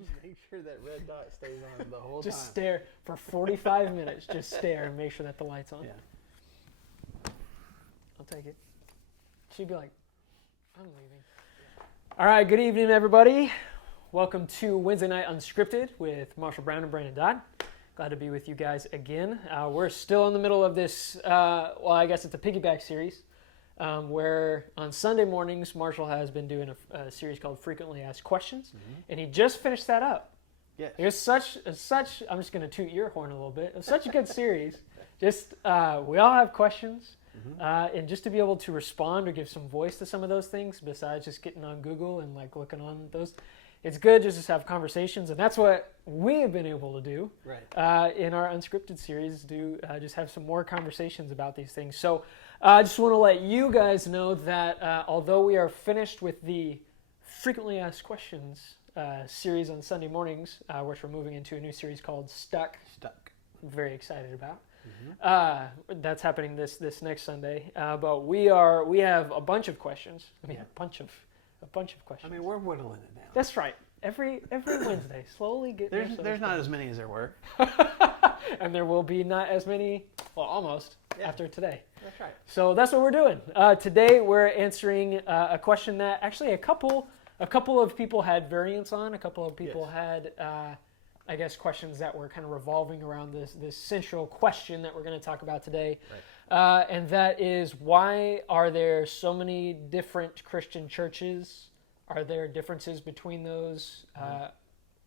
Make sure that red dot stays on the whole Just time. stare for 45 minutes. Just stare and make sure that the light's on. Yeah. I'll take it. She'd be like, I'm leaving. All right, good evening, everybody. Welcome to Wednesday Night Unscripted with Marshall Brown and Brandon Dodd. Glad to be with you guys again. We're still in the middle of this, I guess it's a piggyback series, where on Sunday mornings, Marshall has been doing a series called Frequently Asked Questions, and he just finished that up. Yes. It was such, I'm just going to toot your horn a little bit. It was such a good series. Just, we all have questions, and just to be able to respond or give some voice to some of those things, besides just getting on Google and like looking on those, it's good just to have conversations, and that's what we have been able to do in our Unscripted series, just have some more conversations about these things. So I just want to let you guys know that although we are finished with the Frequently Asked Questions series on Sunday mornings, which we're moving into a new series called Stuck. I'm very excited about. That's happening this next Sunday. But we have a bunch of questions. A bunch of questions. I mean, we're whittling it down. That's right. Every Wednesday, slowly getting There's not as many as there were. And there will be not as many, well, almost, after today. That's right. So that's what we're doing. Today we're answering a question that actually a couple of people had variants on. A couple of people had, I guess, questions that were kind of revolving around this central question that we're going to talk about today. Right. And that is, why are there so many different Christian churches? Are there differences between those?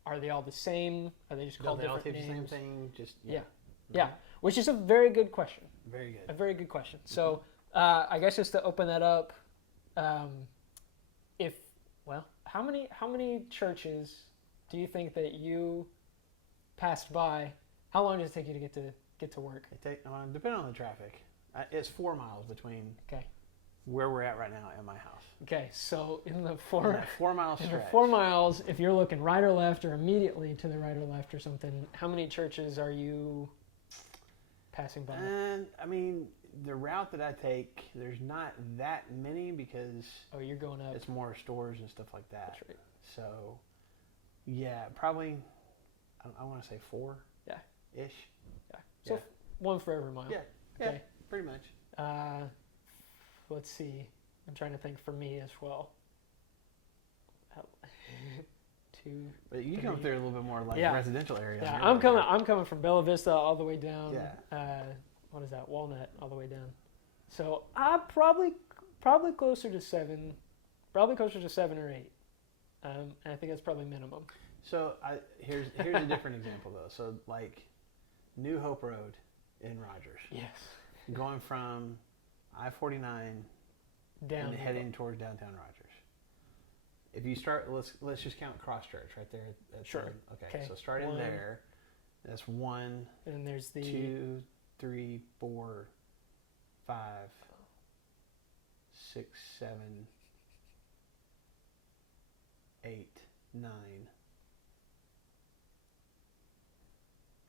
Are they all the same? Are they just called different names? They all teach the same thing. Just yeah. Which is a very good question. Very good. A very good question. So I guess just to open that up, how many churches do you think that you passed by? How long does it take you to get to work? Depending on the traffic, it's 4 miles between where we're at right now and my house. Okay, so in the 4 mile stretch. In the 4 miles, if you're looking right or left or immediately to the right or left or something, how many churches are you passing by? And I mean, the route that I take, there's not that many because you're going up. It's more stores and stuff like that. That's right. So, yeah, probably. I want to say 4. Yeah. Ish. Yeah. So one for every mile. Yeah. Okay. Pretty much. Let's see. I'm trying to think for me as well. 2. But you come through a little bit more like residential area. Yeah, I'm coming from Bella Vista all the way down. Yeah. What is that? Walnut all the way down. So I'm probably closer to 7. Probably closer to 7 or 8. And I think that's probably minimum. So here's a different example though. So like New Hope Road in Rogers. Yes. Going from I-49 down and heading towards downtown Rogers. If you start, let's just count Cross Church right there. Sure. Okay. So starting there, that's 1. And there's the 2, 3, 4, 5, 6, 7, 8, 9.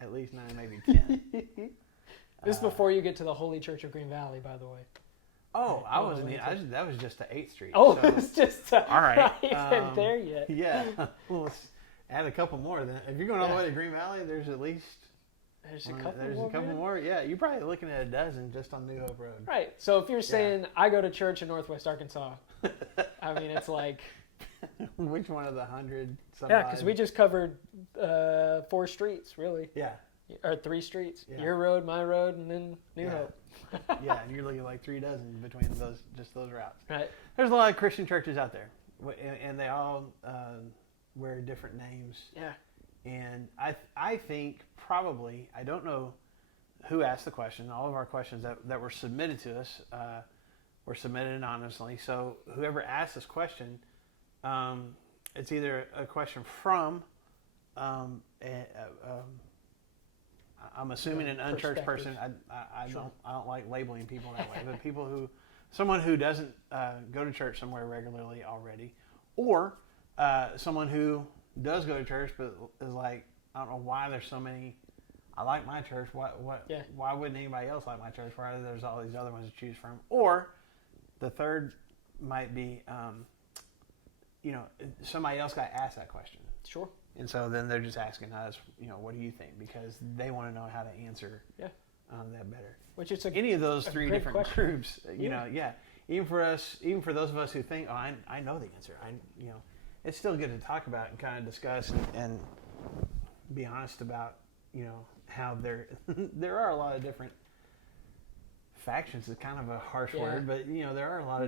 At least 9, maybe 10. This is before you get to the Holy Church of Green Valley, by the way. Oh, I wasn't. That was just to 8th Street. Oh, so, it's just all right. Not even there yet. Yeah. Well, let's add a couple more. Then, if you're going all the way to Green Valley, there's at least there's a couple more. Yeah, you're probably looking at a dozen just on New Hope Road. Right. So if you're saying I go to church in Northwest Arkansas, I mean it's like which one of the 100? Yeah, because we just covered 4 streets, really. Yeah. Or 3 streets. Yeah. Your road, my road, and then New Hope. Yeah, and you're looking at like 3 dozen between those routes. Right. There's a lot of Christian churches out there, and they all wear different names. Yeah. And I think probably, I don't know who asked the question. All of our questions that were submitted to us were submitted anonymously. So whoever asked this question, it's either a question from I'm assuming an unchurched person. I don't like labeling people that way, but someone who doesn't go to church somewhere regularly already, or someone who does go to church but is like, I don't know why there's so many. I like my church. Why wouldn't anybody else like my church? Why there's all these other ones to choose from? Or the third might be, somebody else got asked that question. Sure. And so then they're just asking us, what do you think? Because they want to know how to answer that better. Which is any of those three different question. groups, even for us, even for those of us who think, I know the answer. It's still good to talk about and kind of discuss and be honest about, how there are a lot of different factions. Is kind of a harsh word, but there are a lot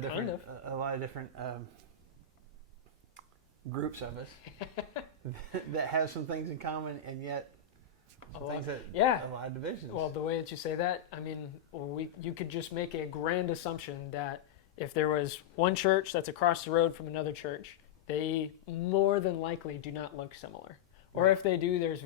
of different groups of us that have some things in common, and yet a lot of divisions. Well, the way that you say that, I mean, you could just make a grand assumption that if there was one church that's across the road from another church, they more than likely do not look similar. Or Right. if they do, there's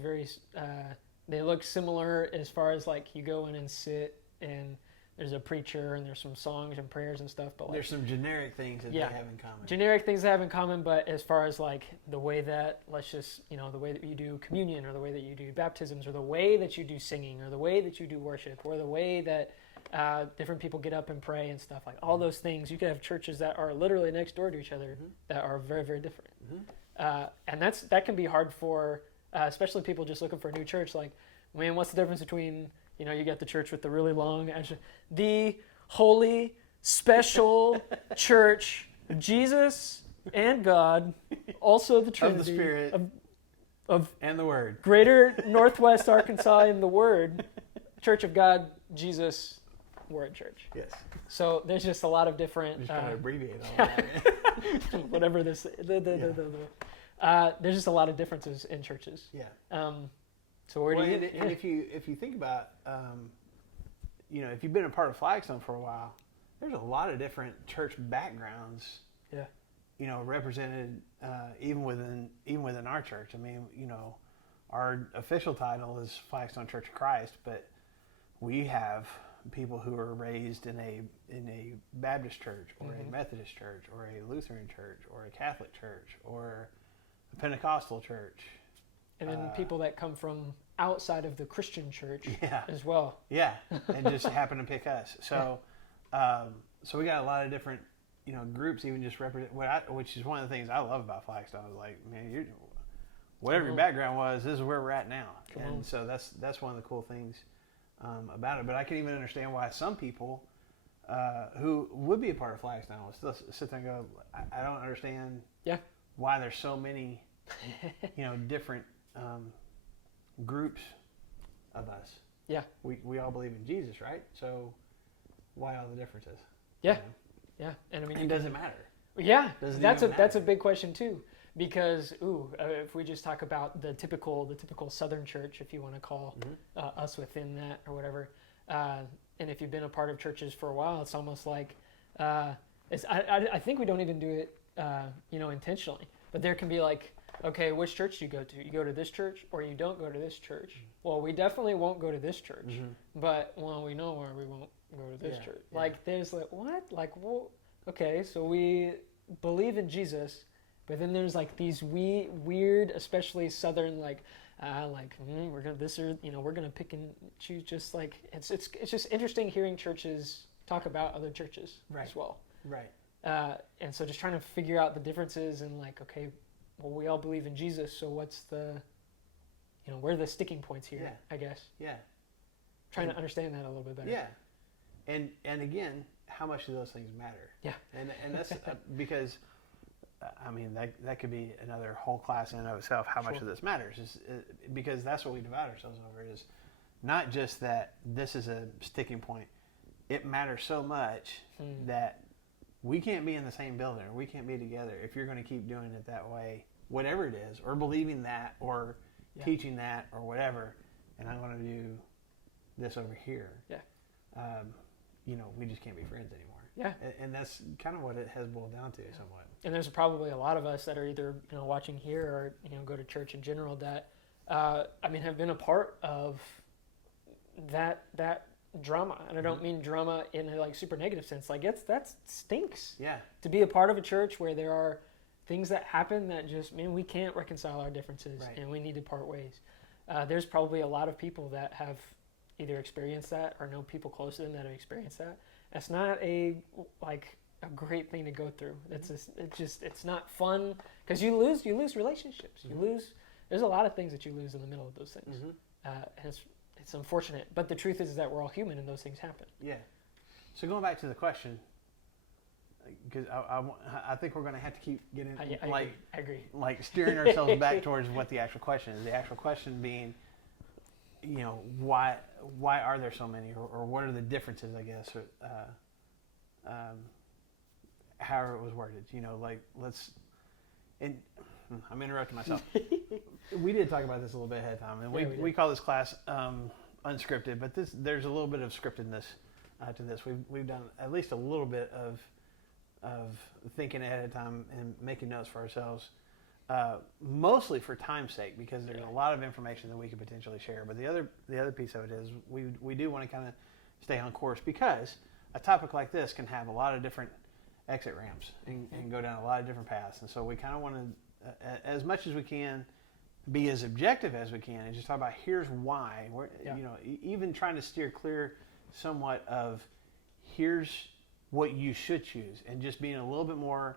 they look similar as far as like you go in and sit and there's a preacher and there's some songs and prayers and stuff, but like, there's some generic things that they have in common. Generic things they have in common, but as far as like the way that, the way that you do communion, or the way that you do baptisms, or the way that you do singing, or the way that you do worship, or the way that different people get up and pray and stuff, like all those things, you could have churches that are literally next door to each other that are very, very different. And that can be hard for, especially people just looking for a new church. Like, man, what's the difference between, you got the church with the really long, the holy, special church of Jesus and God, also the Trinity. Of the Spirit. And the Word. Greater Northwest Arkansas in the Word, Church of God, Jesus, Word Church. Yes. So there's just a lot of different... Just trying to abbreviate all that. whatever this... there's just a lot of differences in churches. Yeah. So where do you... And if you think about, if you've been a part of Flagstone for a while, there's a lot of different church backgrounds. Yeah. Represented even within our church. I mean, our official title is Flagstone Church of Christ, but we have people who are raised in a Baptist church, or a Methodist church, or a Lutheran church, or a Catholic church, or a Pentecostal church. And then people that come from outside of the Christian church as well. Yeah, and just happen to pick us. So, so we got a lot of different, groups even just represent, which is one of the things I love about Flagstone. Is like, man, whatever your background was, this is where we're at now. So that's one of the cool things about it. But I can even understand why some people who would be a part of Flagstone will still sit there and go, I don't understand why there's so many, different groups of us. Yeah. We all believe in Jesus, right? So why all the differences? Yeah. Yeah. And I mean, it doesn't matter. Yeah. That's a big question too. Because if we just talk about the typical Southern church, if you want to call us within that or whatever, and if you've been a part of churches for a while, it's almost like I think we don't even do it intentionally. But there can be like, okay, which church do you go to? You go to this church or you don't go to this church? Well, we definitely won't go to this church, but we know where we won't go to this church. Yeah. Like there's like what? Like well, okay, so we believe in Jesus. But then there's like these weird, especially Southern, we're gonna pick and choose. Just like it's just interesting hearing churches talk about other churches as well. Right. And so just trying to figure out the differences and like, okay, well, we all believe in Jesus, so what's the, where are the sticking points here? Yeah. I guess. Yeah. Trying to understand that a little bit better. Yeah. And again, how much do those things matter? Yeah. And that's because. I mean, that could be another whole class in and of itself, how much of this matters. Because that's what we divide ourselves over, is not just that this is a sticking point. It matters so much that we can't be in the same building, or we can't be together if you're going to keep doing it that way, whatever it is, or believing that, or teaching that, or whatever, and I'm going to do this over here. Yeah. We just can't be friends anymore. Yeah. And that's kind of what it has boiled down to somewhat. And there's probably a lot of us that are either, watching here or, go to church in general that, have been a part of that drama. And I don't mean drama in a like super negative sense. Like that stinks. Yeah. To be a part of a church where there are things that happen that just, we can't reconcile our differences and we need to part ways. There's probably a lot of people that have either experienced that or know people close to them that have experienced that. It's not a great thing to go through. It's not fun Because you lose relationships. You lose. There's a lot of things that you lose in the middle of those things, and it's unfortunate. But the truth is that we're all human, and those things happen. Yeah. So going back to the question, because I think we're going to have to keep getting I agree. Like steering ourselves back towards what the actual question is. The actual question being, why are there so many, or what are the differences? I guess, however it was worded. And I'm interrupting myself. We did talk about this a little bit ahead of time, and we call this class unscripted, but there's a little bit of scriptedness to this. We've done at least a little bit of thinking ahead of time and making notes for ourselves, mostly for time's sake, because there's a lot of information that we could potentially share. But the other piece of it is we do want to kind of stay on course, because a topic like this can have a lot of different exit ramps and go down a lot of different paths. And so we kind of want to, as much as we can, be as objective as we can and just talk about here's why. Even trying to steer clear somewhat of here's what you should choose, and just being a little bit more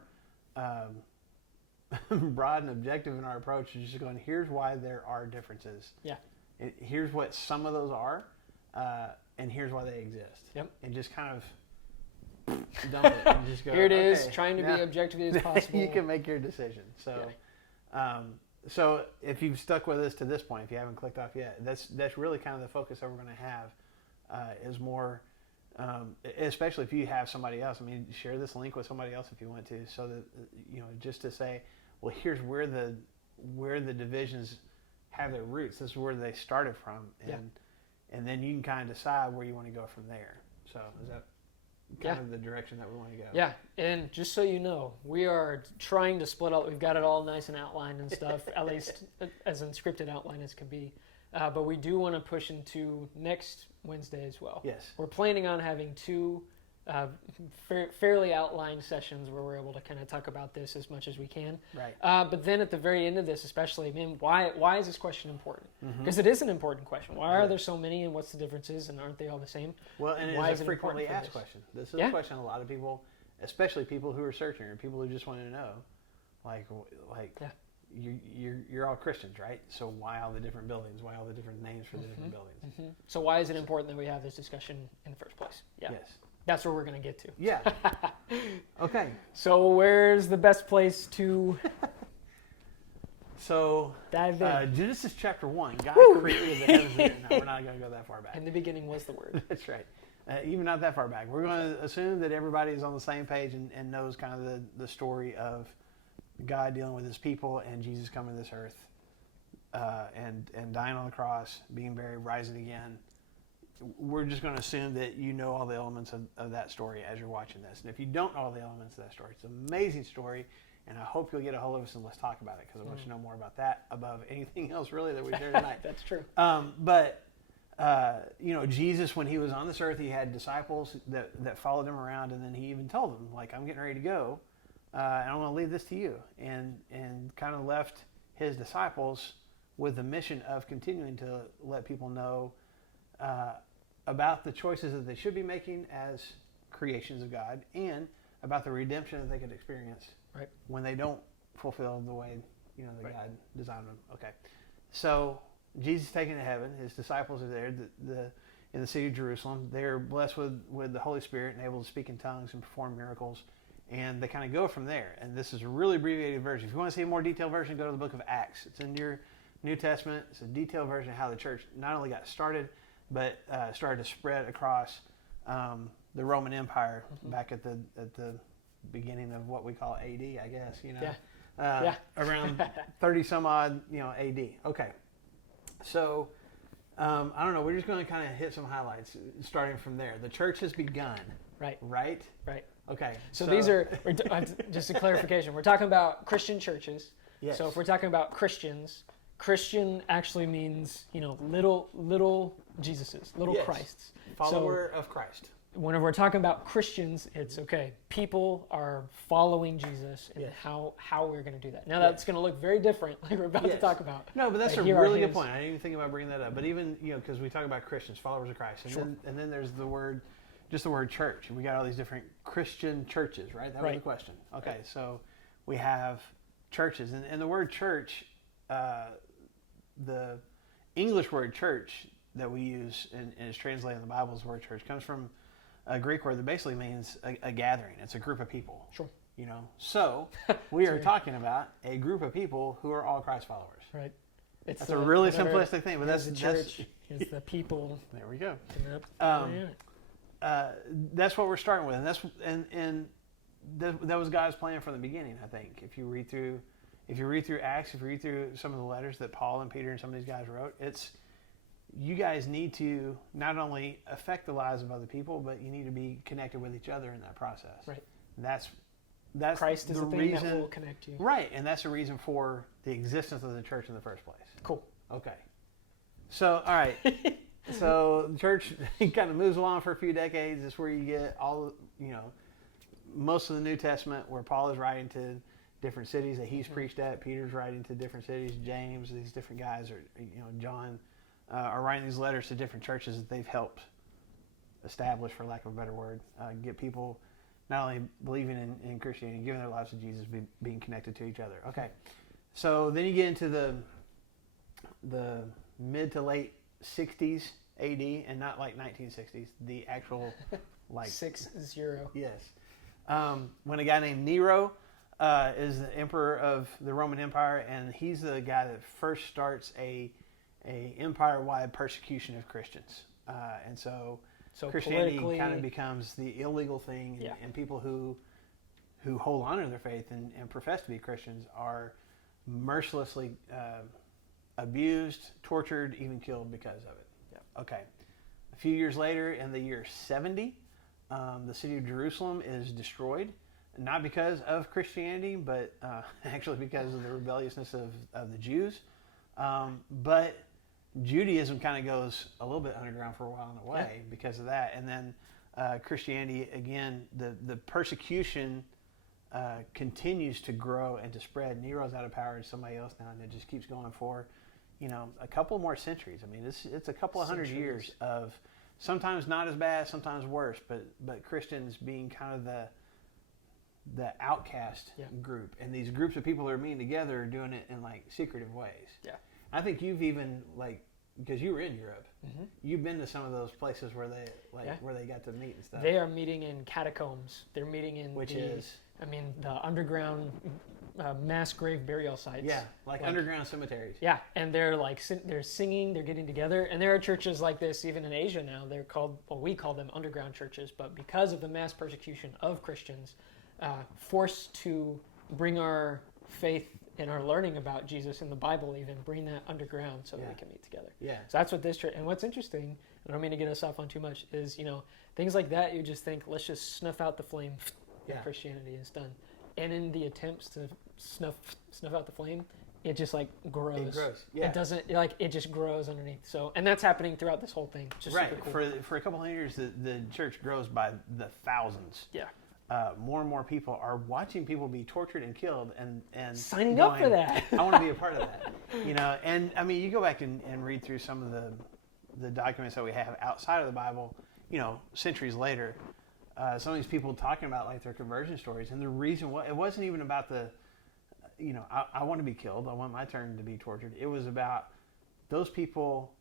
broad and objective in our approach, and just going, here's why there are differences. Yeah. Here's what some of those are, and here's why they exist. Yep. And just kind of dump it and just go, here it is, trying to be objective as possible. You can make your decision. So, so if you've stuck with us to this point, if you haven't clicked off yet, that's really kind of the focus that we're going to have, is more, especially if you have somebody else. I mean, share this link with somebody else if you want to, so that, just to say, well, here's where the divisions have their roots. This is where they started from, and then you can kind of decide where you want to go from there. So is that kind of the direction that we want to go? Yeah, and just so you know, we are trying to split out. We've got it all nice and outlined and stuff, at least as unscripted outline as can be. But we do want to push into next Wednesday as well. Yes. We're planning on having two fairly outlined sessions where we're able to kind of talk about this as much as we can. Right. But then at the very end of this, especially, why is this question important? Because it is an important question. Why are there so many, and what's the differences, and aren't they all the same? Well, and it's a frequently asked question. This is a question a lot of people, especially people who are searching, or people who just want to know, like. You're all Christians, right? So why all the different buildings? Why all the different names for the different buildings? So why is it important that we have this discussion in the first place? Yeah. Yes. That's where we're going to get to. Yeah. Okay. So where's the best place to dive in? Genesis chapter 1. God created the heavens and the earth. No, we're not going to go that far back. In the beginning was the Word. That's right. Even not that far back. We're going to assume that everybody is on the same page and knows kind of the story of God dealing with his people and Jesus coming to this earth and dying on the cross, being buried, rising again. We're just going to assume that you know all the elements of that story as you're watching this. And if you don't know all the elements of that story, it's an amazing story, and I hope you'll get a hold of us and let's talk about it, because I want you to know more about that above anything else really that we share tonight. That's true. But Jesus, when he was on this earth, he had disciples that followed him around, and then he even told them, like, I'm getting ready to go. And I'm going to leave this to you, and kind of left his disciples with the mission of continuing to let people know about the choices that they should be making as creations of God, and about the redemption that they could experience when they don't fulfill the way that God designed them. Okay, so Jesus is taken to heaven. His disciples are there. In the city of Jerusalem, they're blessed with the Holy Spirit and able to speak in tongues and perform miracles. And they kind of go from there. And this is a really abbreviated version. If you want to see a more detailed version, go to the book of Acts. It's in your New Testament. It's a detailed version of how the church not only got started, but started to spread across the Roman Empire back at the beginning of what we call AD, I guess. Around 30 some odd, AD. Okay. So I don't know. We're just going to kind of hit some highlights starting from there. The church has begun. Right. Okay. So these are, just a clarification, we're talking about Christian churches. Yes. So if we're talking about Christians, Christian actually means, little Jesuses, little Christs. Follower of Christ. Whenever we're talking about Christians, it's okay. People are following Jesus, and how we're going to do that. Now that's going to look very different, like we're about to talk about. No, but that's a really good point. I didn't even think about bringing that up. But even, because we talk about Christians, followers of Christ, and then there's the word church. We got all these different Christian churches, right? That was the question. Okay, so we have churches, and the word church, the English word church that we use and is translated in the Bible as the word church comes from a Greek word that basically means a gathering. It's a group of people. Sure. So we are talking about a group of people who are all Christ followers. Right. That's a really simplistic thing, but that's the church. Is the people. There we go. Yeah. That's what we're starting with, and that was God's plan from the beginning. I think if you read through Acts, if you read through some of the letters that Paul and Peter and some of these guys wrote, it's you guys need to not only affect the lives of other people, but you need to be connected with each other in that process. Right. That's Christ is the thing reason, that will connect you. Right, and that's the reason for the existence of the church in the first place. Cool. Okay. So, all right. So the church kind of moves along for a few decades. It's where you get most of the New Testament, where Paul is writing to different cities that he's preached at. Peter's writing to different cities. James, these different guys, John, are writing these letters to different churches that they've helped establish, for lack of a better word, get people not only believing in Christianity, giving their lives to Jesus, being connected to each other. Okay, so then you get into the mid to late 60s AD, and not like 1960s, the actual 60. Yes. When a guy named Nero is the emperor of the Roman Empire, and he's the guy that first starts a empire-wide persecution of Christians, and so Christianity kind of becomes the illegal thing, and people who hold on to their faith and profess to be Christians are mercilessly abused, tortured, even killed because of it. Yeah. Okay. A few years later, in the year 70, the city of Jerusalem is destroyed, not because of Christianity, but actually because of the rebelliousness of the Jews. But Judaism kind of goes a little bit underground for a while in a way because of that. And then Christianity, again, the persecution continues to grow and to spread. Nero's out of power and somebody else now, and it just keeps going for, a couple more centuries. I mean, it's a couple of hundred years of sometimes not as bad, sometimes worse, but Christians being kind of the outcast group. And these groups of people that are meeting together are doing it in secretive ways. Yeah. I think you've even because you were in Europe, you've been to some of those places where they where they got to meet and stuff. They are meeting in catacombs. They're meeting in the underground mass grave burial sites. Yeah, underground cemeteries. Yeah, and they're they're singing, they're getting together, and there are churches like this even in Asia now. They're called, we call them underground churches, but because of the mass persecution of Christians, forced to bring our faith and our learning about Jesus in the Bible, even bring that underground so that we can meet together. Yeah. So that's what this church, and what's interesting, I don't mean to get us off on too much, is, things like that, you just think, let's just snuff out the flame, and Christianity is done. And in the attempts to snuff out the flame, it just grows. It grows. Yeah. It doesn't it just grows underneath. So, and that's happening throughout this whole thing. Just right. Super cool. For a couple of years, the church grows by the thousands. Yeah. More and more people are watching people be tortured and killed, and signing up for that. I want to be a part of that. And I mean, you go back and read through some of the documents that we have outside of the Bible. Centuries later, some of these people talking about their conversion stories, and the reason it wasn't even about I want to be killed. I want my turn to be tortured. It was about those people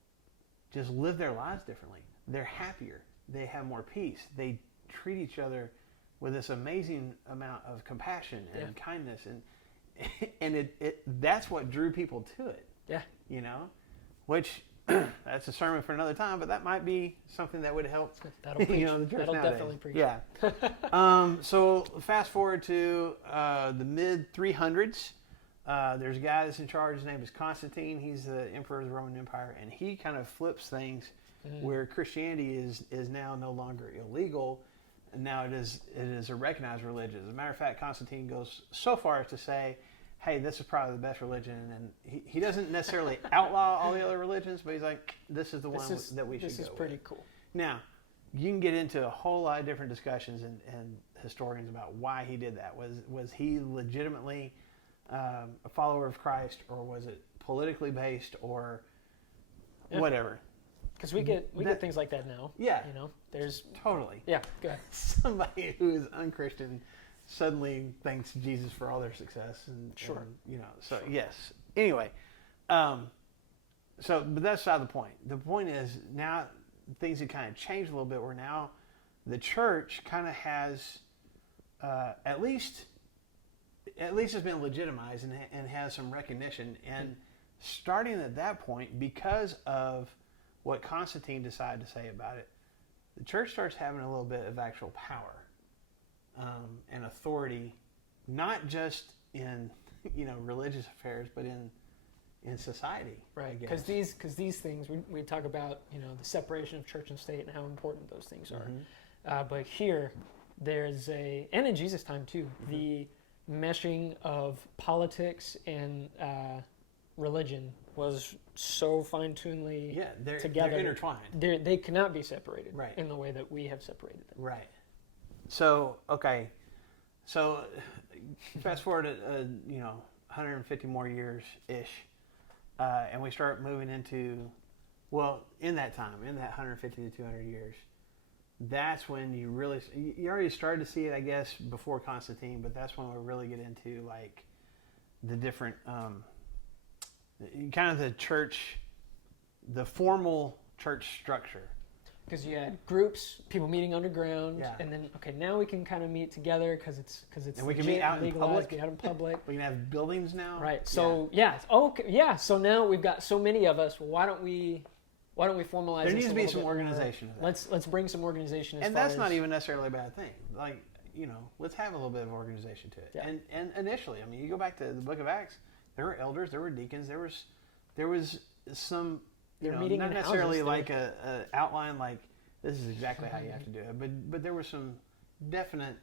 just live their lives differently. They're happier. They have more peace. They treat each other with this amazing amount of compassion and kindness, and it that's what drew people to it. Yeah, which that's a sermon for another time, but that might be something that would help. That'll preach. The church That'll nowadays. Definitely preach. Yeah. So fast forward to the mid 300s. There's a guy that's in charge. His name is Constantine. He's the emperor of the Roman Empire, and he kind of flips things where Christianity is now no longer illegal. And now it is a recognized religion. As a matter of fact, Constantine goes so far as to say, hey, this is probably the best religion. And he doesn't necessarily outlaw all the other religions, but he's like, this is the one that we should go with. This is pretty cool. Now, you can get into a whole lot of different discussions and historians about why he did that. Was he legitimately a follower of Christ, or was it politically based, or whatever? Because we get things like that now. Yeah. There's... Totally. Yeah, go ahead. Somebody who is unchristian suddenly thanks Jesus for all their success and so Sure. yes. Anyway, but that's not the point. The point is now things have kind of changed a little bit. Where now the church kind of has at least it's been legitimized and has some recognition. And starting at that point, because of what Constantine decided to say about it, the church starts having a little bit of actual power and authority, not just in religious affairs, but in society. Right, because these things we talk about the separation of church and state and how important those things are. But here there's and in Jesus' time too, the meshing of politics and religion was so fine-tunedly together. They're intertwined. They cannot be separated right. in the way that we have separated them. Right. So fast forward 150 more years ish, and we start moving into in that time, in that 150 to 200 years. That's when you already started to see it, I guess, before Constantine, but that's when we really get into like the different kind of the church, the formal church structure. Because you had groups, people meeting underground, and then now we can kind of meet together because it's and we can meet out in public. Be out in public. We can have buildings now. Right. So So now we've got so many of us. Why don't we formalize? There needs to be some organization. Let's bring some organization. And that's not even necessarily a bad thing. Like let's have a little bit of organization to it. Yeah. And initially, I mean, you go back to the Book of Acts. There were elders. There were deacons. There was some. Not necessarily like a outline like this is exactly how you have to do it, but there was some definite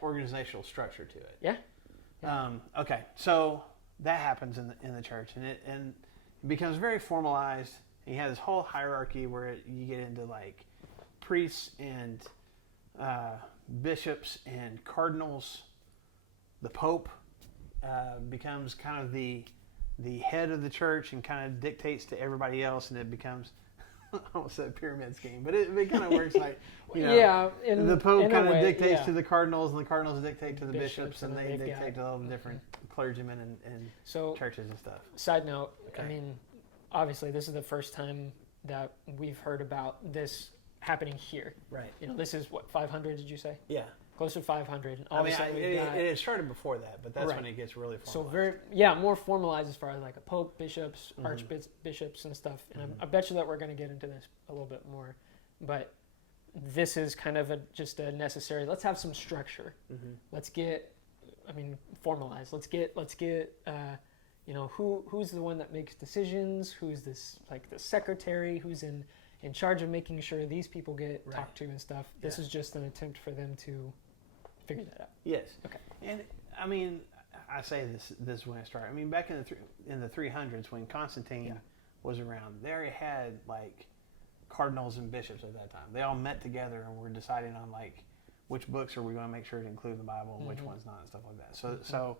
organizational structure to it. Yeah. Okay, so that happens in the church, and it becomes very formalized. And you have this whole hierarchy where you get into like priests and bishops and cardinals. The Pope becomes kind of the head of the church and kind of dictates to everybody else, and it becomes I almost said a pyramid scheme, but it kind of works like the Pope kind of dictates to the cardinals, and the cardinals dictate to the bishops, and they dictate to all the different clergymen and churches and stuff. Side note, I mean, obviously this is the first time that we've heard about this happening here. Right. This is what, 500? Did you say? Yeah. Close to 500. It started before that, but that's when it gets really formalized. So more formalized as far as like a pope, bishops, archbishops, and stuff. And I bet you that we're going to get into this a little bit more. But this is kind of just a necessary. Let's have some structure. Let's get, formalized. Let's get. Who's the one that makes decisions? Who's this like the secretary? Who's in charge of making sure these people get talked to and stuff? This is just an attempt for them to figure that out. Yes. Okay. And I say this when I start. Back in the 300s when Constantine was around, they already had like cardinals and bishops at that time. They all met together and were deciding on like which books are we going to make sure to include in the Bible and which ones not and stuff like that. So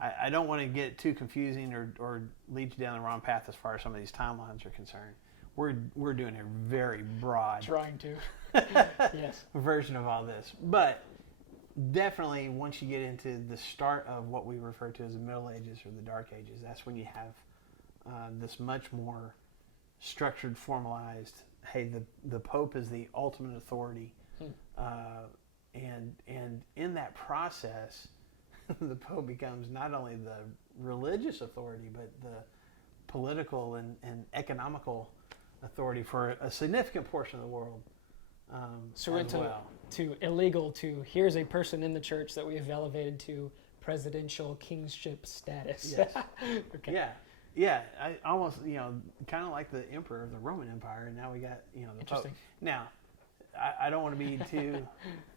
I don't want to get too confusing or lead you down the wrong path as far as some of these timelines are concerned. We're doing a very broad version of all this, but definitely once you get into the start of what we refer to as the Middle Ages or the Dark Ages, that's when you have this much more structured, formalized. Hey, the Pope is the ultimate authority, and in that process, the Pope becomes not only the religious authority but the political and economical authority for a significant portion of the world. So we're to illegal to here's a person in the church that we have elevated to presidential kingship status. Yes. Okay. Yeah. I almost kind of like the emperor of the Roman Empire, and now we got the Pope. Now, I don't want to be too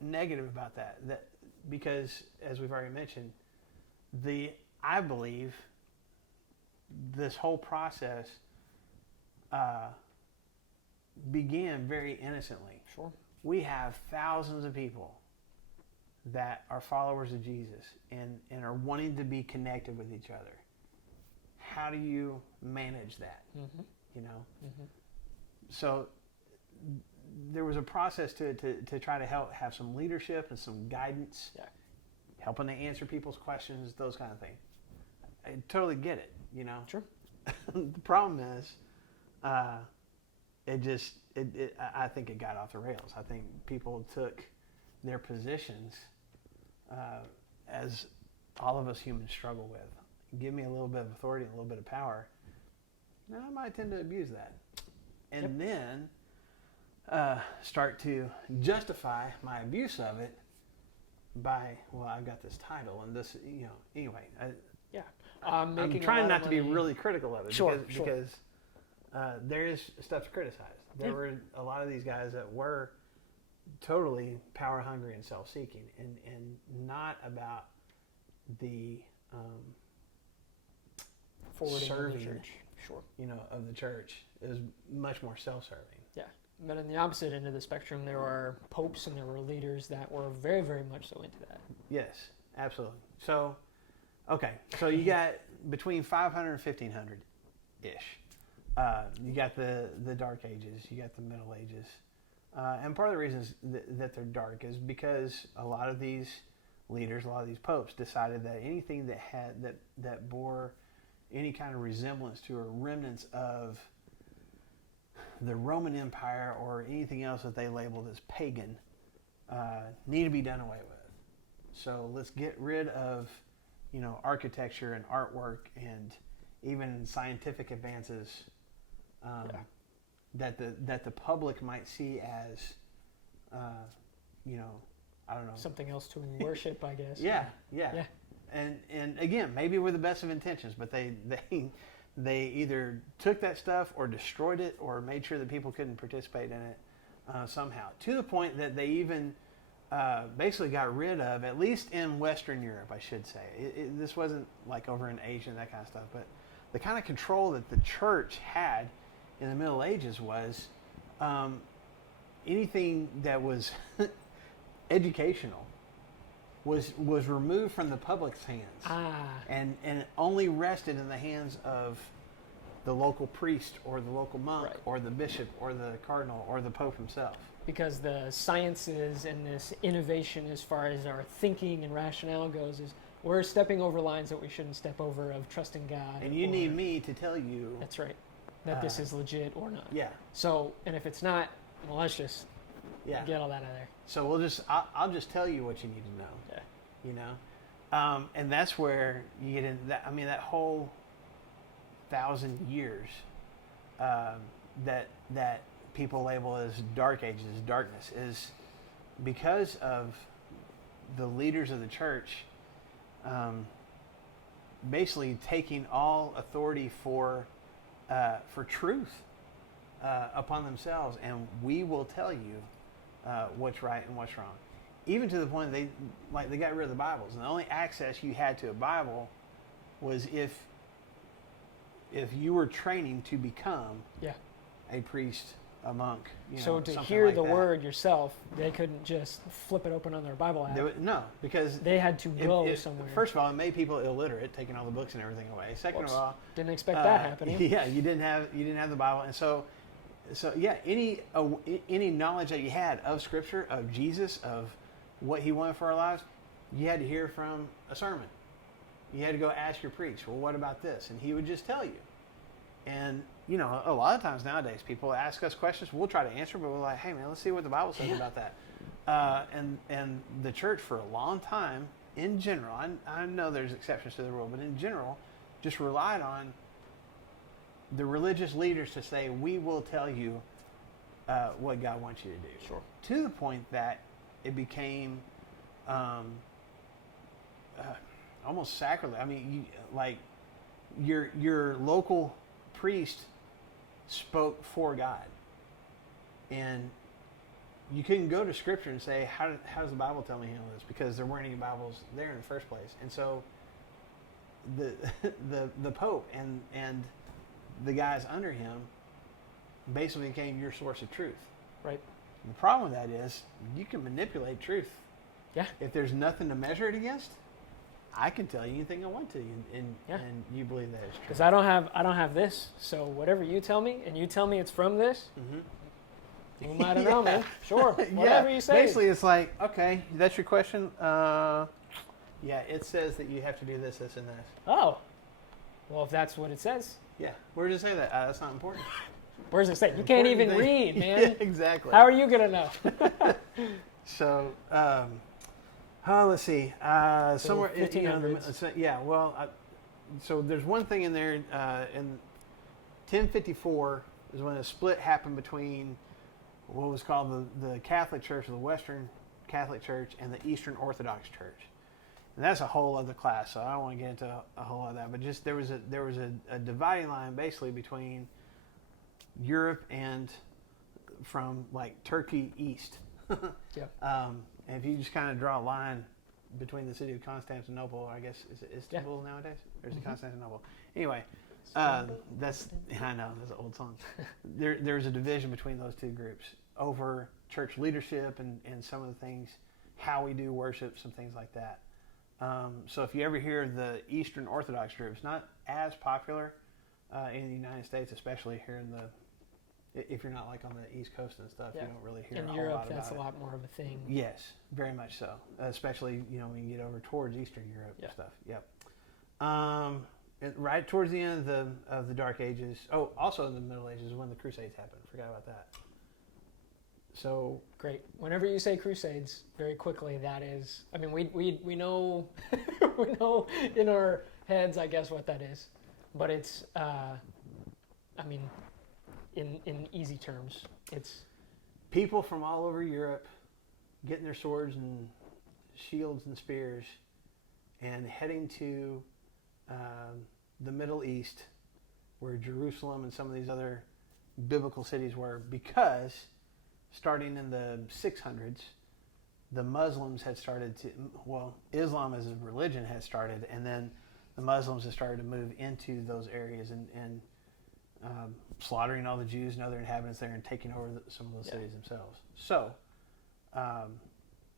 negative about that because as we've already mentioned, I believe this whole process began very innocently. Sure. We have thousands of people that are followers of Jesus and are wanting to be connected with each other. How do you manage that? So there was a process to try to have some leadership and some guidance. helping to answer people's questions, those kind of things. I totally get it, you know. Sure. The problem is, I think it got off the rails. I think people took their positions as all of us humans struggle with. Give me a little bit of authority, a little bit of power. Now I might tend to abuse that, and then start to justify my abuse of it by, well, I've got this title and this, you know. Anyway, I'm trying not to be really critical of it, because there is stuff to criticize. There were a lot of these guys that were totally power hungry and self-seeking, and not about the serving, the church. Sure. You know, of the church. It was much more self-serving. Yeah, but on the opposite end of the spectrum, there are popes and there were leaders that were very, very much so into that. Yes, absolutely. So, okay, so you got between 500 and 1500-ish. You got the Dark Ages, you got the Middle Ages. And part of the reasons that they're dark is because a lot of these leaders, a lot of these popes decided that anything that had that bore any kind of resemblance to or remnants of the Roman Empire or anything else that they labeled as pagan need to be done away with. So let's get rid of, you know, architecture and artwork and even scientific advances that the public might see as, you know, I don't know, something else to worship, I guess. Yeah. And again, maybe with the best of intentions, but they either took that stuff or destroyed it or made sure that people couldn't participate in it somehow, to the point that they even basically got rid of, at least in Western Europe, I should say. This wasn't like over in Asia and that kind of stuff, but the kind of control that the church had in the Middle Ages was anything that was educational was removed from the public's hands, and it only rested in the hands of the local priest or the local monk or the bishop or the cardinal or the pope himself. Because the sciences and this innovation as far as our thinking and rationale goes is we're stepping over lines that we shouldn't step over, of trusting God. And you need me to tell you. That's right. That this is legit or not. Yeah. So, and if it's not, well, let's just get all that out of there. So I'll just tell you what you need to know. Yeah. You know? And that's where you get into that. I mean, that whole 1,000 years that people label as dark ages, darkness, is because of the leaders of the church basically taking all authority for truth upon themselves, and we will tell you what's right and what's wrong. Even to the point they got rid of the Bibles, and the only access you had to a Bible was if you were training to become a priest, a monk. You know, so to something hear like the that. Word yourself, they couldn't just flip it open on their Bible app. No, because they had to go somewhere. First of all, it made people illiterate, taking all the books and everything away. Second of all, didn't expect that happening. Yeah, you didn't have the Bible, and so yeah, any knowledge that you had of Scripture, of Jesus, of what He wanted for our lives, you had to hear from a sermon. You had to go ask your priest, well, what about this? And he would just tell you. And, you know, a lot of times nowadays, people ask us questions. We'll try to answer, but we're like, hey, man, let's see what the Bible says about that. And the church for a long time, in general, I know there's exceptions to the rule, but in general, just relied on the religious leaders to say, we will tell you what God wants you to do. Sure. To the point that it became almost sacrilege. I mean, your local priest spoke for God, and you couldn't go to Scripture and say, how does the Bible tell me to handle this? Because there weren't any Bibles there in the first place. And so the Pope and the guys under him basically became your source of truth. Right. The problem with that is you can manipulate truth. Yeah. If there's nothing to measure it against, I can tell you anything I want to, and you believe that is true. Because I don't have this, so whatever you tell me, and you tell me it's from this, who might have known, man? Sure, whatever you say. Basically, it's like, okay, that's your question. Yeah, it says that you have to do this, this, and this. Oh. Well, if that's what it says. Yeah. Where does it say that? That's not important. Where does it say? You can't even read, man. Yeah, exactly. How are you going to know? So, let's see. Somewhere, 1500s. So there's one thing in there. In 1054 is when a split happened between what was called the Catholic Church, or the Western Catholic Church, and the Eastern Orthodox Church. And that's a whole other class, so I don't want to get into a whole lot of that. But just there was a dividing line basically between Europe and from like Turkey east. Yeah. And if you just kind of draw a line between the city of Constantinople, I guess is it Istanbul nowadays? Or is it Constantinople? Anyway, I know that's an old song. There's a division between those two groups over church leadership and some of the things, how we do worship, some things like that. So if you ever hear the Eastern Orthodox groups, not as popular in the United States, especially here if you're not like on the East Coast and stuff, you don't really hear a whole Europe, lot about it. In Europe, that's a lot more of a thing. Yes, very much so. Especially, when you get over towards Eastern Europe and stuff. Yep. And right towards the end of the Dark Ages. Oh, also in the Middle Ages is when the Crusades happened. Forgot about that. So great. Whenever you say Crusades, very quickly, that is. I mean, we know we know in our heads, I guess, what that is, but it's. I mean, in easy terms, it's people from all over Europe getting their swords and shields and spears and heading to the Middle East, where Jerusalem and some of these other biblical cities were, because starting in the 600s, the Muslims had started to, Islam as a religion had started, and then the Muslims had started to move into those areas and slaughtering all the Jews and other inhabitants there and taking over some of those cities themselves. So,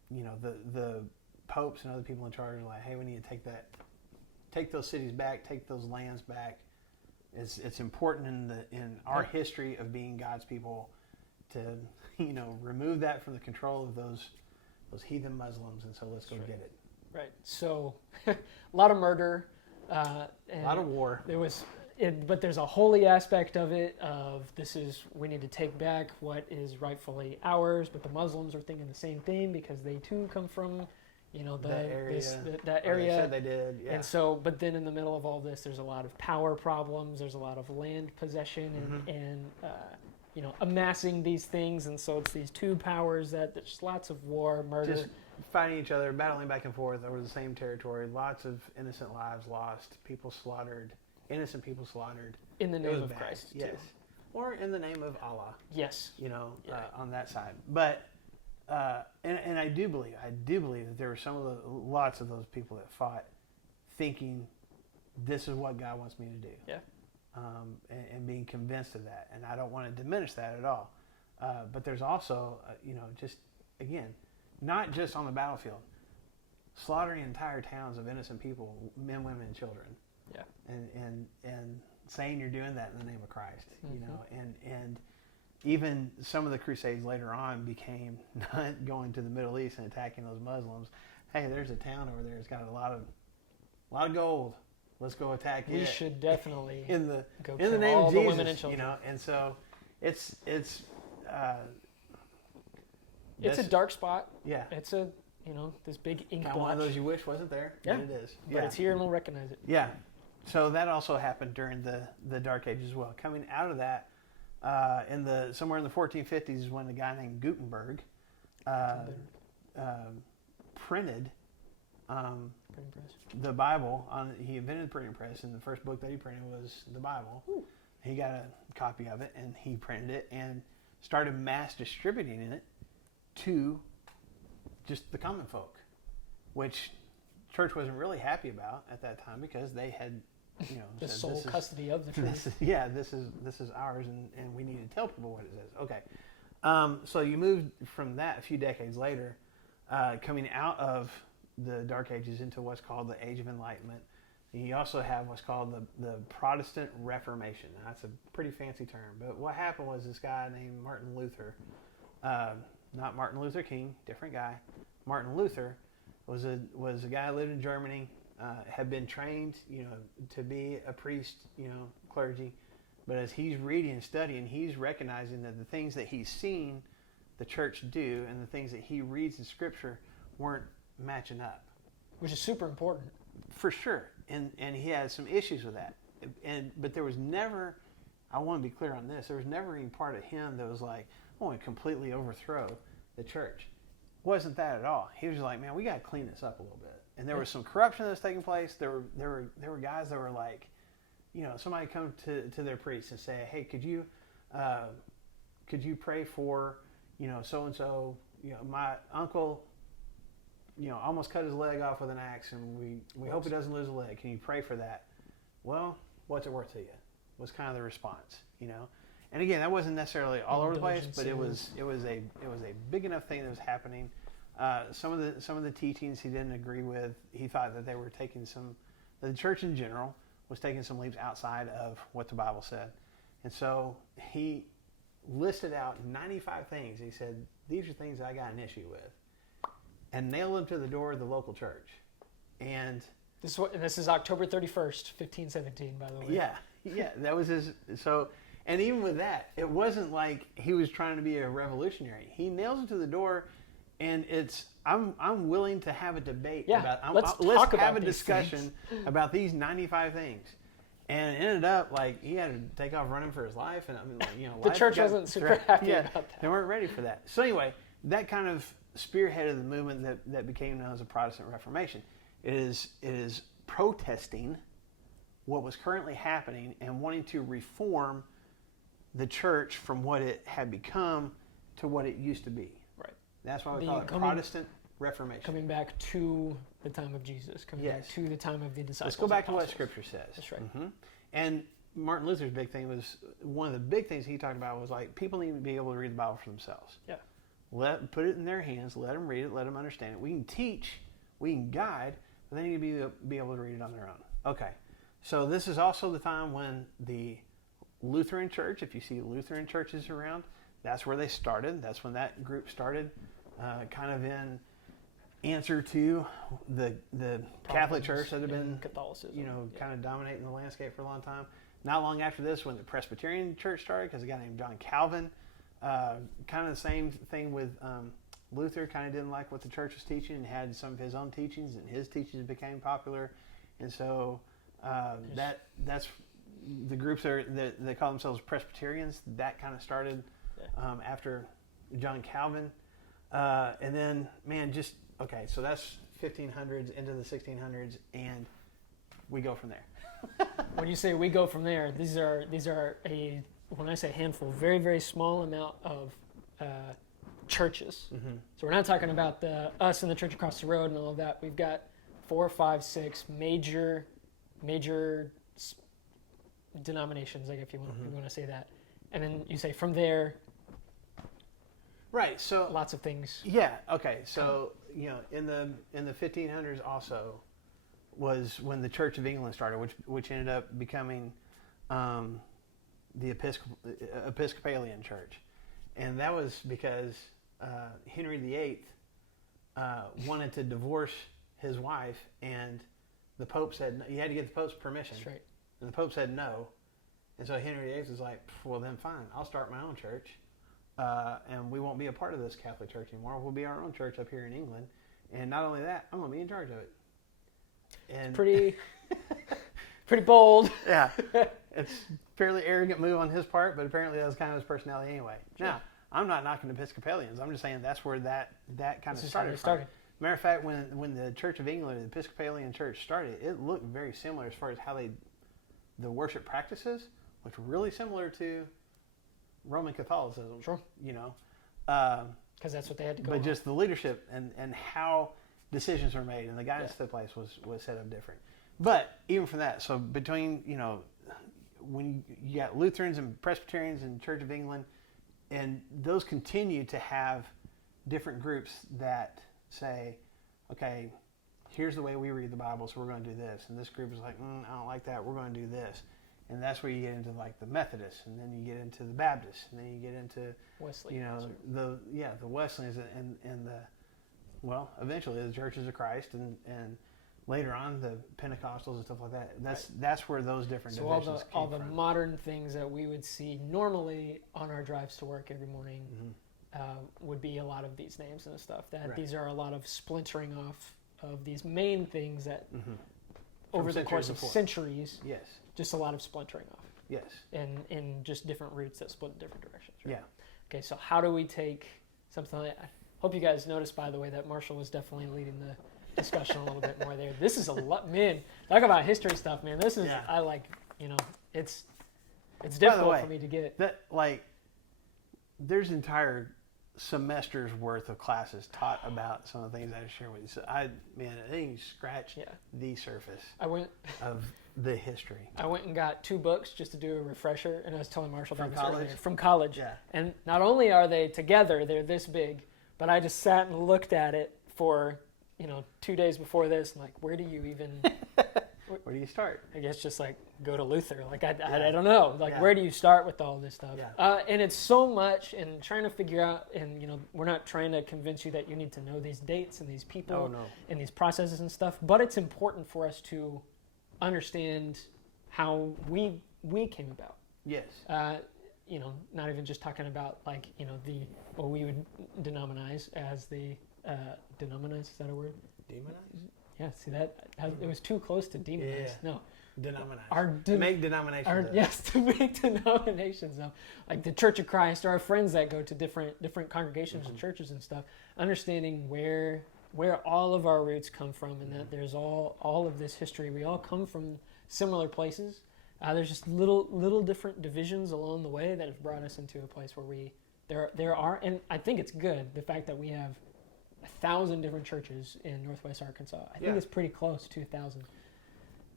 the popes and other people in charge are like, hey, we need to take those cities back, take those lands back. It's important in our history of being God's people to, remove that from the control of those heathen Muslims, and so let's go get it. Right. So, a lot of murder. A lot of war. But there's a holy aspect of it. We need to take back what is rightfully ours. But the Muslims are thinking the same thing because they too come from, that area. They said they did. Yeah. And so, but then in the middle of all this, there's a lot of power problems. There's a lot of land possession and amassing these things. And so it's these two powers that there's lots of war, murder. Just fighting each other, battling back and forth over the same territory. Lots of innocent lives lost. People slaughtered. Innocent people slaughtered. In the name of Christ. Yes. Too. Or in the name of Allah. Yes. On that side. But, and I do believe that there were lots of those people that fought thinking this is what God wants me to do. Yeah. And being convinced of that. And I don't want to diminish that at all. But there's also, just, again, not just on the battlefield, slaughtering entire towns of innocent people, men, women, and children. Yeah. And saying you're doing that in the name of Christ, and even some of the Crusades later on became not going to the Middle East and attacking those Muslims. Hey, there's a town over there that's got a lot of gold. Let's go attack it. We should definitely in the name all of the Jesus, women and children. And so it's a dark spot. Yeah. It's a this big ink blotch. One of those you wish wasn't there. Yeah. But it is. But it's here and we'll recognize it. Yeah. So that also happened during the Dark Ages as well. Coming out of that, somewhere in the 1450s is when a guy named Gutenberg printed the Bible. He invented the printing press, and the first book that he printed was the Bible. Ooh. He got a copy of it, and he printed it and started mass distributing it to just the common folk, which church wasn't really happy about at that time because they had the sole custody of the truth. This is ours, and we need to tell people what it says. Okay, so you moved from that a few decades later, coming out of the Dark Ages into what's called the Age of Enlightenment. And you also have what's called the Protestant Reformation. Now, that's a pretty fancy term, but what happened was this guy named Martin Luther, not Martin Luther King, different guy, Martin Luther, was a guy who lived in Germany, had been trained, to be a priest, clergy. But as he's reading and studying, he's recognizing that the things that he's seen the church do and the things that he reads in Scripture weren't matching up. Which is super important. For sure. And he had some issues with that. But there was never, I want to be clear on this, there was never any part of him that was like, I want to completely overthrow the church. Wasn't that at all. He was like, man, we got to clean this up a little bit. And there was some corruption that was taking place. There were guys that were like, somebody come to their priest and say, hey, could you pray for, so and so, my uncle, almost cut his leg off with an axe, and we hope he doesn't lose a leg. Can you pray for that? Well, what's it worth to you? Was kind of the response, And again, that wasn't necessarily all over the place, but it was a big enough thing that was happening. Some of the teachings he didn't agree with. He thought that they were taking the church in general was taking some leaps outside of what the Bible said, and so he listed out 95 things. He said, these are things that I got an issue with, and nailed them to the door of the local church. And this is October 31st, 1517, by the way. Yeah, that was his. So, and even with that, it wasn't like he was trying to be a revolutionary. He nails it to the door, and I'm willing to have a debate about. Let's have a discussion about these 95 things. And it ended up like he had to take off running for his life, and the church wasn't super happy about that. They weren't ready for that. So anyway, that kind of spearheaded the movement that became known as the Protestant Reformation. It is protesting what was currently happening and wanting to reform the church from what it had become to what it used to be. Right. That's why we call it Protestant Reformation. Coming back to the time of Jesus, back to the time of the disciples. Let's go back to what Scripture says. That's right. Mm-hmm. And Martin Luther's big thing was, one of the big things he talked about was like, people need to be able to read the Bible for themselves. Yeah. Put it in their hands, let them read it, let them understand it. We can teach, we can guide, but they need to be able to read it on their own. Okay. So this is also the time when the Lutheran Church, if you see Lutheran churches around, that's where they started. That's when that group started, kind of in answer to the Catholic Church that had been Catholicism, kind of dominating the landscape for a long time. Not long after this, when the Presbyterian Church started, because a guy named John Calvin, kind of the same thing with Luther, kind of didn't like what the church was teaching and had some of his own teachings, and his teachings became popular. And so that's the groups that call themselves Presbyterians. That kind of started after John Calvin. And then, so that's 1500s into the 1600s, and we go from there. When you say we go from there, these are when I say handful, very, very small amount of churches. Mm-hmm. So we're not talking about us and the church across the road and all of that. We've got 4, 5, 6 major denominations, like if you want to say that. And then you say from there, right? So lots of things. Yeah. Okay. So in the 1500s also was when the Church of England started, which ended up becoming the Episcopalian Church, and that was because Henry VIII wanted to divorce his wife, and the Pope said no. You had to get the Pope's permission. That's right. And the Pope said no, and so Henry VIII was like, well then fine, I'll start my own church, and we won't be a part of this Catholic Church anymore. We'll be our own church up here in England, and not only that, I'm going to be in charge of it. And it's pretty bold. Yeah, it's a fairly arrogant move on his part, but apparently that was kind of his personality anyway. Sure. Now, I'm not knocking Episcopalians. I'm just saying that's where that kind of started from. Matter of fact, when the Church of England, the Episcopalian Church started, it looked very similar as far as how the worship practices looked really similar to Roman Catholicism. Sure. Because that's what they had to go But on. just the leadership and how decisions were made and the guidance to the place was set up different. But even from that, so between, when you got Lutherans and Presbyterians and Church of England, and those continue to have different groups that say, okay, here's the way we read the Bible, so we're going to do this. And this group is like, I don't like that, we're going to do this. And that's where you get into like the Methodists, and then you get into the Baptists, and then you get into Wesley, the Wesleyans and Well, eventually the churches of Christ, and later on the Pentecostals and stuff like that. That's where those different divisions came all the from. modern things that we would see normally on our drives to work every morning would be a lot of these names and stuff. That these are a lot of splintering off of these main things that over the course of centuries, just a lot of splintering off. Yes. And in just different routes that split in different directions. Right? Yeah. Okay, so how do we take something like that? I hope you guys noticed, by the way, that Marshall was definitely leading the discussion a little bit more there. This is a lot, man. Talk about history stuff, man. This is I like, it's difficult for me to get. That there's entire semesters worth of classes taught about some of the things I share with you. So I didn't scratch the surface of the history. I went and got 2 books just to do a refresher, and I was telling Marshall from about college. This earlier. From college. Yeah. And not only are they together, they're this big, but I just sat and looked at it for 2 days before this. I'm like, where do you even? Where do you start? I guess just like go to Luther. Like I don't know. Like where do you start with all this stuff? Yeah. And it's so much, and trying to figure out. And we're not trying to convince you that you need to know these dates and these people and these processes and stuff. But it's important for us to understand how we came about. Yes. Not even just talking about like what we would denominize as the denominize. Is that a word? Demonize? Yeah, see that it was too close to demonize. Yeah. No, Denominize. To make denominations. To make denominations. No, like the Church of Christ, or our friends that go to different congregations and churches and stuff. Understanding where all of our roots come from, and that there's all of this history. We all come from similar places. There's just little different divisions along the way that have brought us into a place where there are, and I think it's good the fact that we have 1,000 different churches in Northwest Arkansas. I think it's pretty close to 1,000,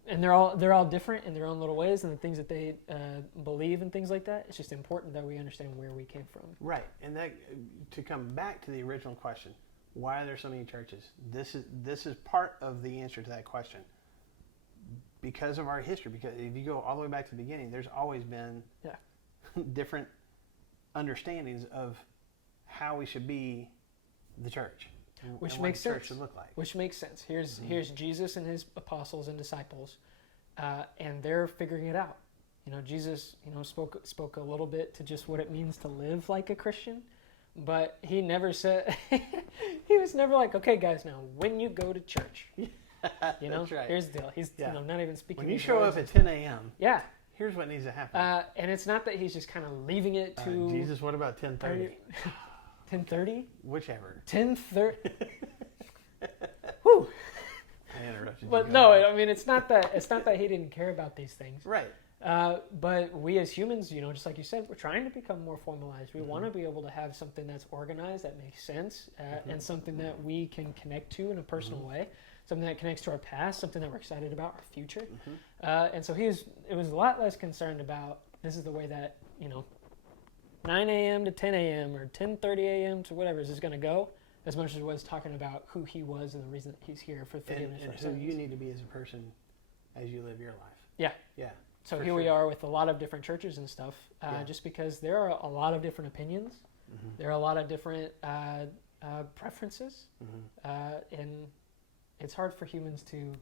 and they're all different in their own little ways, and the things that they believe and things like that. It's just important that we understand where we came from. Right, and that to come back to the original question, why are there so many churches? This is part of the answer to that question. Because of our history. Because if you go all the way back to the beginning, there's always been different understandings of how we should be the church. Which makes sense. Church should look like. Which makes sense. Here's Jesus and his apostles and disciples, and they're figuring it out. Jesus, spoke a little bit to just what it means to live like a Christian, but he never said. He was never like, okay, guys, now when you go to church, That's right. Here's the deal. He's not even speaking. When you show up at 10 a.m. Here's what needs to happen. And it's not that he's just kind of leaving it to Jesus. What about 10:30? 10:30? Whichever. 10:30. Whew. I interrupted you. But no, I mean it's not that he didn't care about these things. Right. But we as humans, just like you said, we're trying to become more formalized. We want to be able to have something that's organized, that makes sense, and something that we can connect to in a personal way. Something that connects to our past, something that we're excited about, our future. And so it was a lot less concerned about this is the way that 9 a.m. to 10 a.m. or 10:30 a.m. to whatever is going to go, as much as it was talking about who he was and the reason that he's here for forgiveness and for who sins. you need to be as a person as you live your life. Yeah. So here we are with a lot of different churches and stuff, just because there are a lot of different opinions, there are a lot of different preferences, and it's hard for humans to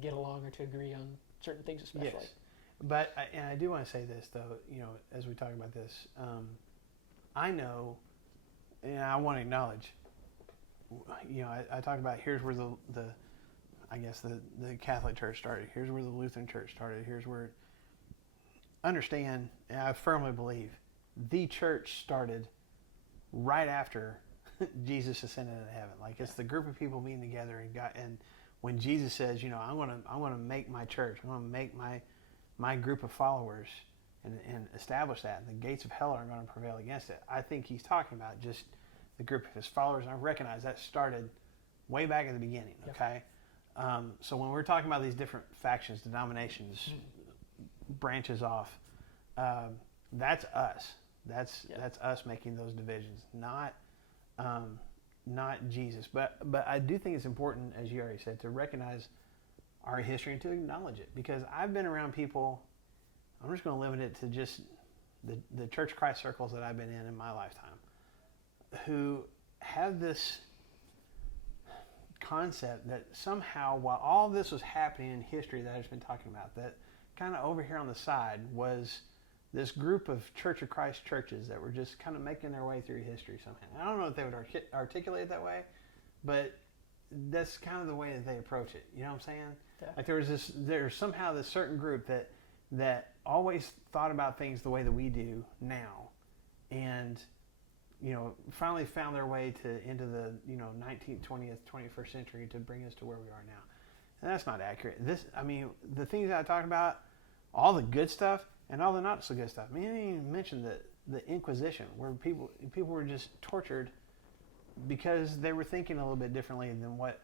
get along or to agree on certain things, especially. Yes. But I do want to say this though, as we talk about this, I know, and I want to acknowledge, I talk about here's where the Catholic Church started. Here's where the Lutheran Church started. Here's where, understand, and I firmly believe, the church started right after Jesus ascended into heaven. Like it's the group of people meeting together and when Jesus says, I want to make my church, I want to make my group of followers and establish that, and the gates of hell aren't going to prevail against it. I think he's talking about just the group of his followers, and I recognize that started way back at the beginning. Okay, so when we're talking about these different factions, denominations, branches off, that's us. That's us making those divisions, not Jesus. But I do think it's important, as you already said, to recognize our history and to acknowledge it, because I've been around people. I'm just going to limit it to just the Church of Christ circles that I've been in my lifetime, who have this concept that somehow, while all this was happening in history that I've just been talking about, that kind of over here on the side was this group of Church of Christ churches that were just kind of making their way through history somehow. I don't know if they would articulate it that way, but that's kind of the way that they approach it. You know what I'm saying? Yeah. Like there's somehow this certain group that always thought about things the way that we do now, and finally found their way into the 19th, 20th, 21st century to bring us to where we are now. And that's not accurate. The things that I talked about, all the good stuff and all the not so good stuff. I didn't even mention the Inquisition, where people were just tortured because they were thinking a little bit differently than what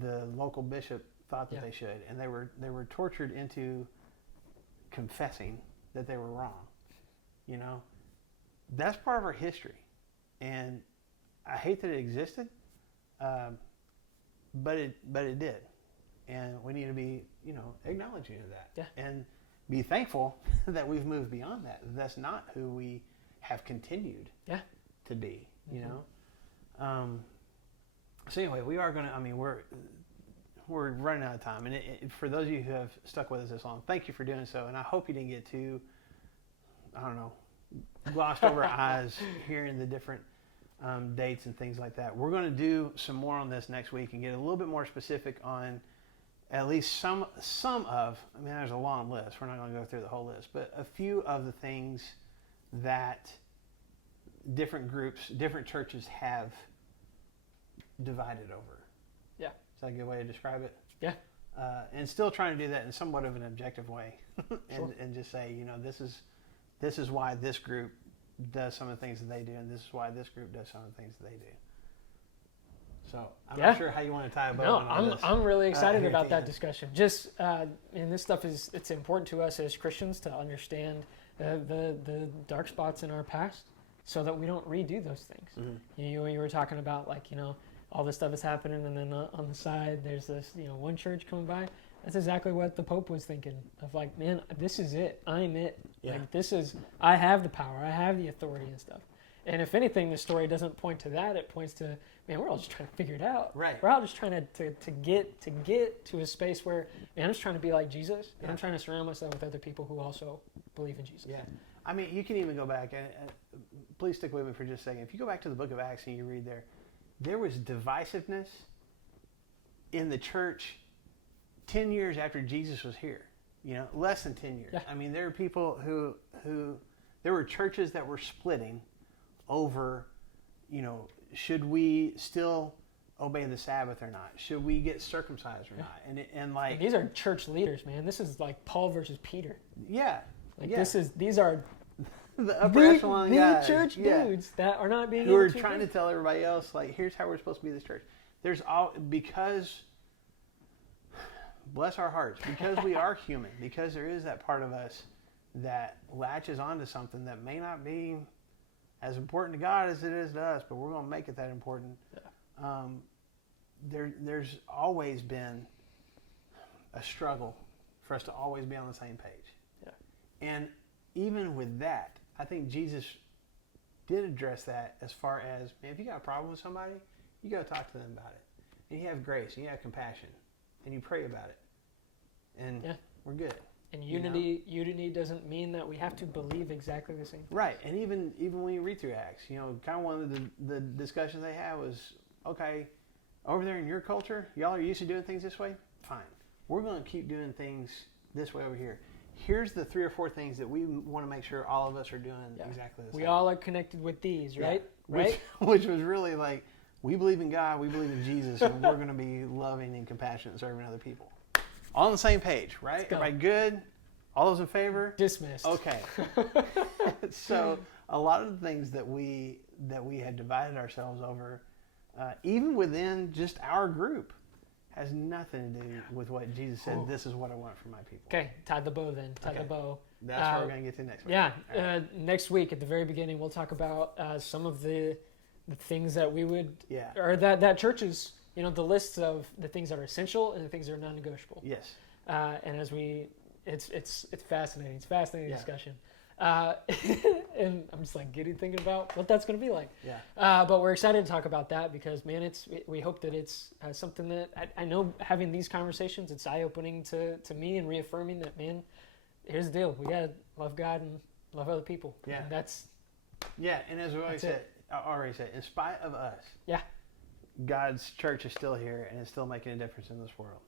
the local bishop thought that they should, and they were tortured into confessing that they were wrong. That's part of our history, and I hate that it existed, but it did, and we need to be acknowledging of that, and be thankful that we've moved beyond that. That's not who we have continued to be. So anyway, we are going to. We're running out of time, and for those of you who have stuck with us this long, thank you for doing so, and I hope you didn't get too, glossed over eyes hearing the different dates and things like that. We're going to do some more on this next week and get a little bit more specific on at least some of, there's a long list. We're not going to go through the whole list, but a few of the things that different groups, different churches have divided over. Yeah. Is that a good way to describe it? Yeah. And still trying to do that in somewhat of an objective way, and just say, this is why this group does some of the things that they do, and this is why this group does some of the things that they do. So I'm not sure how you want to tie a bow on this. I'm really excited about that discussion. Just and this stuff it's important to us as Christians to understand the dark spots in our past, so that we don't redo those things. Mm-hmm. You were talking about all this stuff is happening, and then on the side there's this one church coming by. That's exactly what the Pope was thinking of. Like, man, this is it. I'm it. Yeah. Like I have the power. I have the authority and stuff. And if anything, the story doesn't point to that. It points to, man, we're all just trying to figure it out. Right. We're all just trying to get to a space where, man, I'm just trying to be like Jesus, and I'm trying to surround myself with other people who also believe in Jesus. Yeah. You can even go back, and please stick with me for just a second. If you go back to the book of Acts and you read there was divisiveness in the church 10 years after Jesus was here. Less than 10 years. Yeah. There were people who there were churches that were splitting over, should we still obey the Sabbath or not? Should we get circumcised or not? And these are church leaders, man. This is like Paul versus Peter. Yeah. These are the upper echelon guys. Church dudes that are not being who are trying to tell everybody else, here's how we're supposed to be this church. Because bless our hearts, because we are human, because there is that part of us that latches onto something that may not be as important to God as it is to us, but we're going to make it that important. Yeah. There's always been a struggle for us to always be on the same page. Yeah. And even with that, I think Jesus did address that as far as, man, if you got a problem with somebody, you go talk to them about it. And you have grace, and you have compassion, and you pray about it. And we're good. And unity doesn't mean that we have to believe exactly the same thing. Right. And even when you read through Acts, kind of one of the discussions they had was, okay, over there in your culture, y'all are used to doing things this way? Fine. We're going to keep doing things this way over here. Here's the 3 or 4 things that we want to make sure all of us are doing exactly the same. We all are connected with these, right? Yeah. Right? Which was really like, we believe in God, we believe in Jesus, and we're going to be loving and compassionate and serving other people. All on the same page, right? Everybody good? All those in favor? Dismissed. Okay. So a lot of the things that we had divided ourselves over, even within just our group, has nothing to do with what Jesus said. Ooh. This is what I want for my people. Okay, tie the bow then. Tie the bow. That's what we're going to get to next week. Yeah, right. Next week at the very beginning, we'll talk about some of the things that we would, or that churches, the lists of the things that are essential and the things that are non-negotiable. Yes. And as it's fascinating. It's a fascinating discussion. And I'm just like giddy thinking about what that's going to be like. Yeah. But we're excited to talk about that because, man, we hope that it's something that I know having these conversations, it's eye-opening to me and reaffirming that, man, here's the deal. We got to love God and love other people. Yeah. And that's... Yeah, and as we already said, in spite of us, yeah, God's church is still here and it's still making a difference in this world.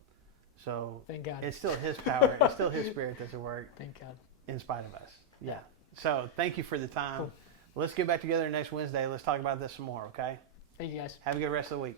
So thank God. it's still His power, it's still His Spirit that's at work. Thank God. In spite of us. Yeah. So thank you for the time. Cool. Let's get back together next Wednesday. Let's talk about this some more, okay? Thank you, guys. Have a good rest of the week.